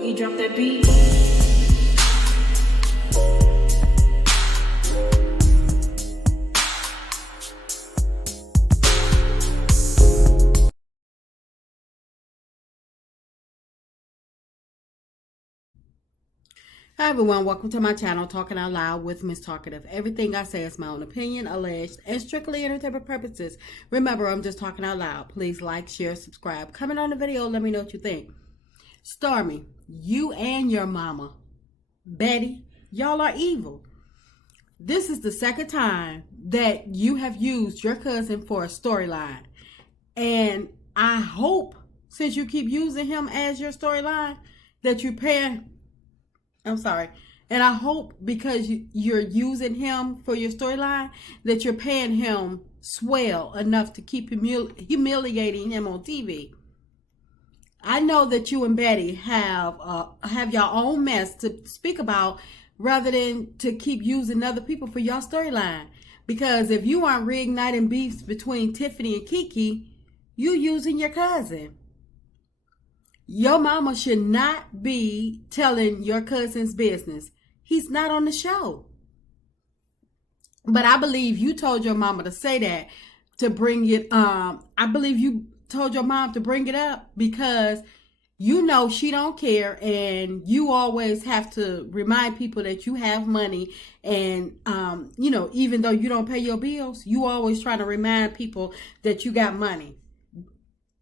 Boogie, drop that beat. Hi everyone, welcome to my channel, Talking Out Loud with Miss Talkative. Everything I say is my own opinion, alleged, and strictly entertainment purposes. Remember, I'm just talking out loud. Please like, share, subscribe. Comment on the video, let me know what you think. Stormi, you and your mama, Betty, y'all are evil. This is the second time that you have used your cousin for a storyline. And I hope, since you keep using him as your storyline, that you're paying... And I hope because you're using him for your storyline that you're paying him swell enough to keep humiliating him on TV. I know that you and Betty have your own mess to speak about rather than to keep using other people for your storyline. Because if you aren't reigniting beefs between Tiffany and Kiki, you using your cousin. Your mama should not be telling your cousin's business. He's not on the show. But I believe you told your mama to say that, to bring it, I believe you told your mom to bring it up because you know she don't care, and you always have to remind people that you have money, and even though you don't pay your bills, you always try to remind people that you got money.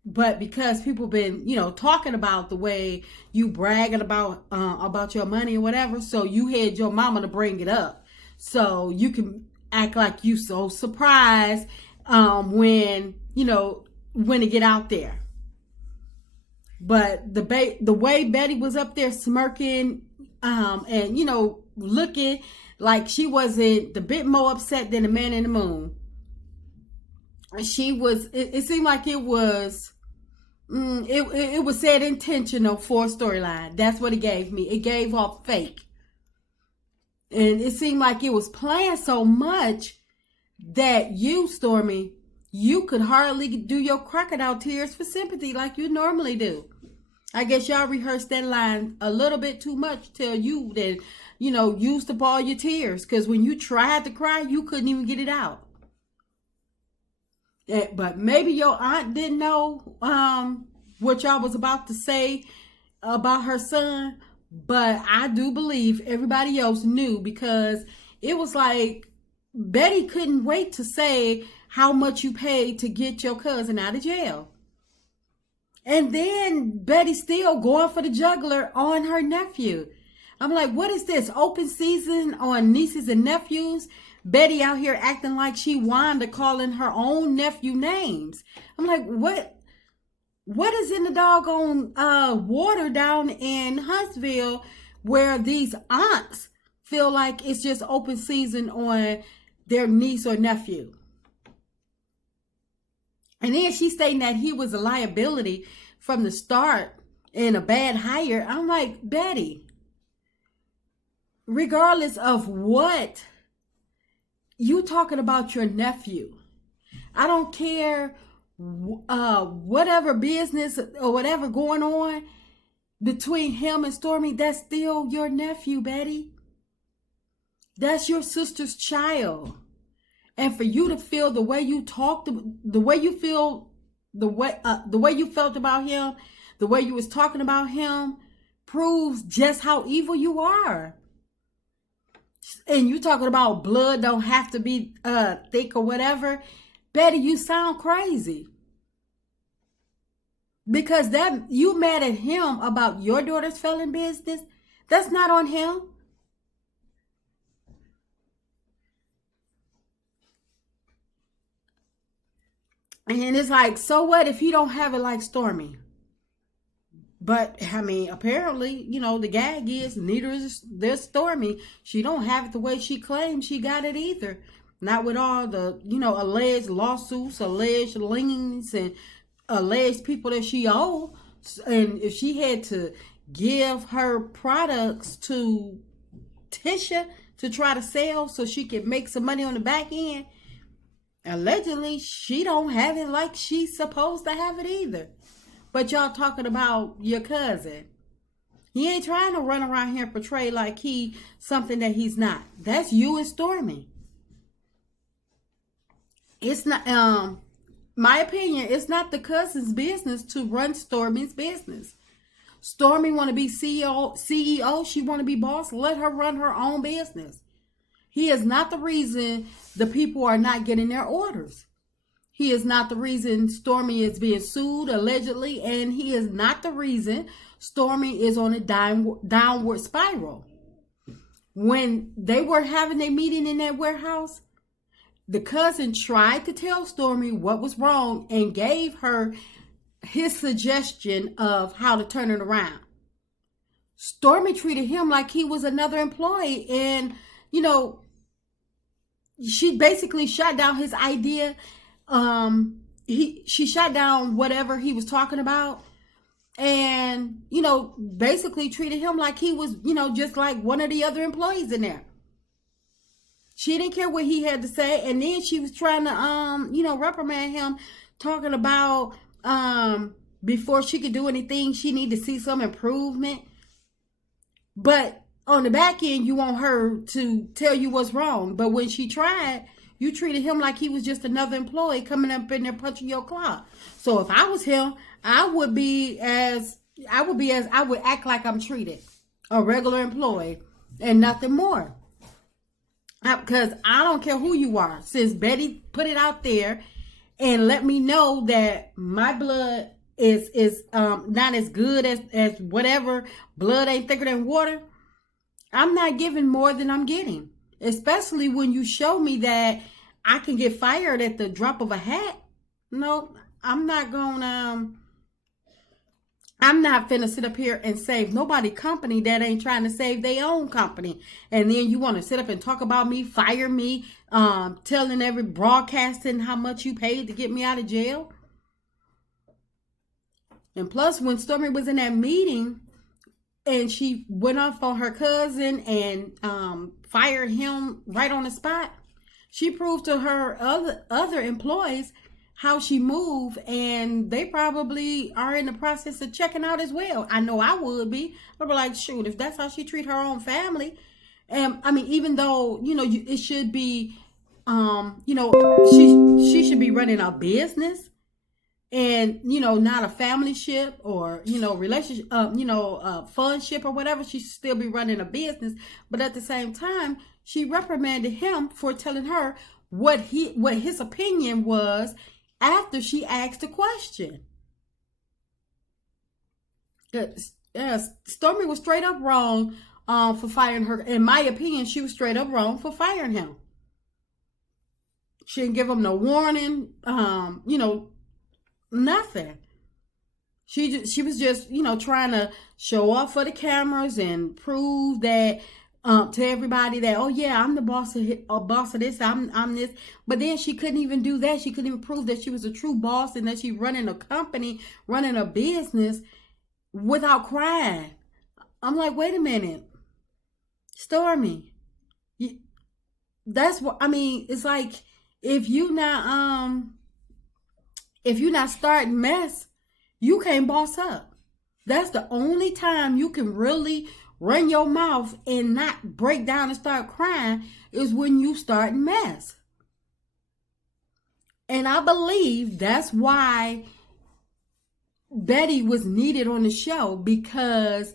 But because people been, talking about the way you bragging about your money or whatever, so you had your mama to bring it up, so you can act like you so surprised when it get out there. But the way Betty was up there smirking and looking like she wasn't the bit more upset than the man in the moon. She was. It seemed like it was. It was said intentional for a storyline. That's what it gave me. It gave off fake, and it seemed like it was planned so much that you, Stormi, you could hardly do your crocodile tears for sympathy like you normally do. I guess y'all rehearsed that line a little bit too much till you then, used up all your tears, because when you tried to cry, you couldn't even get it out. But maybe your aunt didn't know what y'all was about to say about her son. But I do believe everybody else knew, because it was like Betty couldn't wait to say how much you paid to get your cousin out of jail. And then Betty still going for the juggler on her nephew. I'm like, what is this? Open season on nieces and nephews? Betty out here acting like she Wanda, calling her own nephew names. I'm like, what is in the doggone water down in Huntsville where these aunts feel like it's just open season on their niece or nephew? And then she's stating that he was a liability from the start and a bad hire. I'm like, Betty, regardless of what, you talking about your nephew. I don't care whatever business or whatever going on between him and Stormi, that's still your nephew, Betty. That's your sister's child. And for you to feel the way you talked, the way you feel, the way you felt about him, the way you was talking about him, proves just how evil you are. And you talking about blood don't have to be thick or whatever. Betty, you sound crazy. Because that you mad at him about your daughter's failing business. That's not on him. And it's like, so what if he don't have it like Stormi? But, I mean, apparently, the gag is neither is this Stormi. She don't have it the way she claims she got it either. Not with all the, alleged lawsuits, alleged liens, and alleged people that she owes. And if she had to give her products to Tisha to try to sell so she could make some money on the back end, allegedly, she don't have it like she's supposed to have it either. But y'all talking about your cousin. He ain't trying to run around here and portray like he something that he's not. That's you and Stormi. It's not my opinion, it's not the cousin's business to run Stormi's business. Stormi want to be CEO, she want to be boss, let her run her own business. He is not the reason the people are not getting their orders. He is not the reason Stormi is being sued allegedly, and he is not the reason Stormi is on a downward spiral. When they were having a meeting in that warehouse, the cousin tried to tell Stormi what was wrong and gave her his suggestion of how to turn it around. Stormi treated him like he was another employee, and she basically shot down his idea. She shot down whatever he was talking about, and basically treated him like he was just like one of the other employees in there. She didn't care what he had to say, and then she was trying to reprimand him, talking about before she could do anything she needed to see some improvement. But on the back end, you want her to tell you what's wrong. But when she tried, you treated him like he was just another employee coming up in there punching your clock. So if I was him, I would act like I'm treated, a regular employee and nothing more. Because I don't care who you are. Since Betty put it out there and let me know that my blood is not as good as whatever, blood ain't thicker than water, I'm not giving more than I'm getting. Especially when you show me that I can get fired at the drop of a hat. No, I'm not finna sit up here and save nobody company that ain't trying to save their own company. And then you want to sit up and talk about me, fire me, telling every broadcasting how much you paid to get me out of jail. And plus, when Stormi was in that meeting and she went off on her cousin and fired him right on the spot, she proved to her other employees how she moved, and they probably are in the process of checking out as well. I know I would be. I'd be like, shoot, if that's how she treat her own family, and I mean, even though it should be, she should be running a business, and not a family ship or relationship, fun ship or whatever. She should still be running a business, but at the same time, she reprimanded him for telling her what his opinion was after she asked the question. Yes, Stormi was straight up wrong for firing her. In my opinion, she was straight up wrong for firing him. She didn't give him no warning, nothing. She was just, trying to show off for the cameras and prove that to everybody that, oh yeah, I'm the boss of this, I'm this. But then she couldn't even do that. She couldn't even prove that she was a true boss and that she running a company, running a business without crying. I'm like, wait a minute, Stormi. That's what I mean. It's like if you not starting mess, you can't boss up. That's the only time you can really run your mouth and not break down and start crying is when you start mess. And I believe that's why Betty was needed on the show, because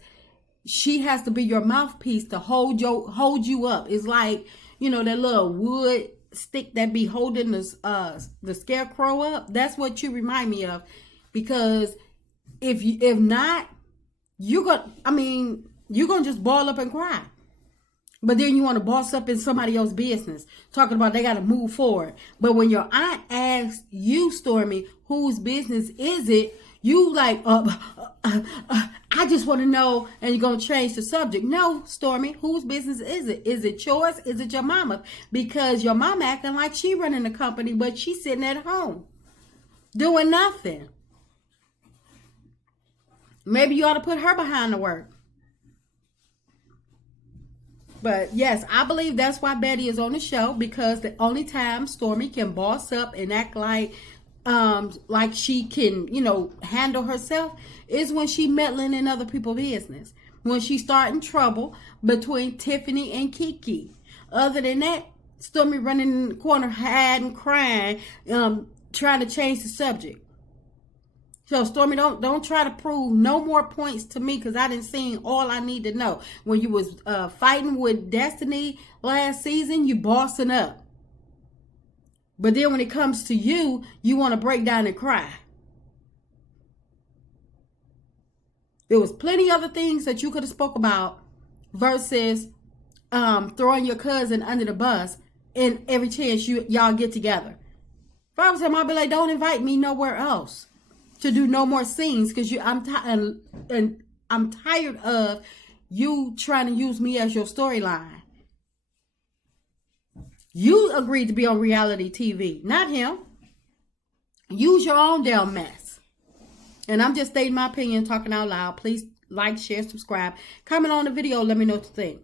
she has to be your mouthpiece to hold you up. It's like, that little wood stick that be holding the scarecrow up. That's what you remind me of. Because if not, you're gonna just ball up and cry. But then you want to boss up in somebody else's business, talking about they got to move forward. But when your aunt asks you, Stormi, whose business is it? You like, I just want to know, and you're going to change the subject. No, Stormi, whose business is it? Is it yours? Is it your mama? Because your mama acting like she running the company, but she's sitting at home doing nothing. Maybe you ought to put her behind the work. But yes, I believe that's why Betty is on the show, because the only time Stormi can boss up and act like she can, handle herself is when she meddling in other people's business. when she starting trouble between Tiffany and Kiki. Other than that, Stormi running in the corner, hiding, crying, trying to change the subject. So Stormi, don't try to prove no more points to me, because I didn't see all I need to know. When you was fighting with Destiny last season, you bossing up. But then when it comes to you, you want to break down and cry. There was plenty other things that you could have spoke about versus throwing your cousin under the bus in every chance y'all get together. If I was him, I'd be like, don't invite me nowhere else to do no more scenes, because I'm tired of you trying to use me as your storyline. You agreed to be on reality TV, not him. Use your own damn mess. And I'm just stating my opinion, talking out loud. Please like, share, subscribe, comment on the video. Let me know what you think.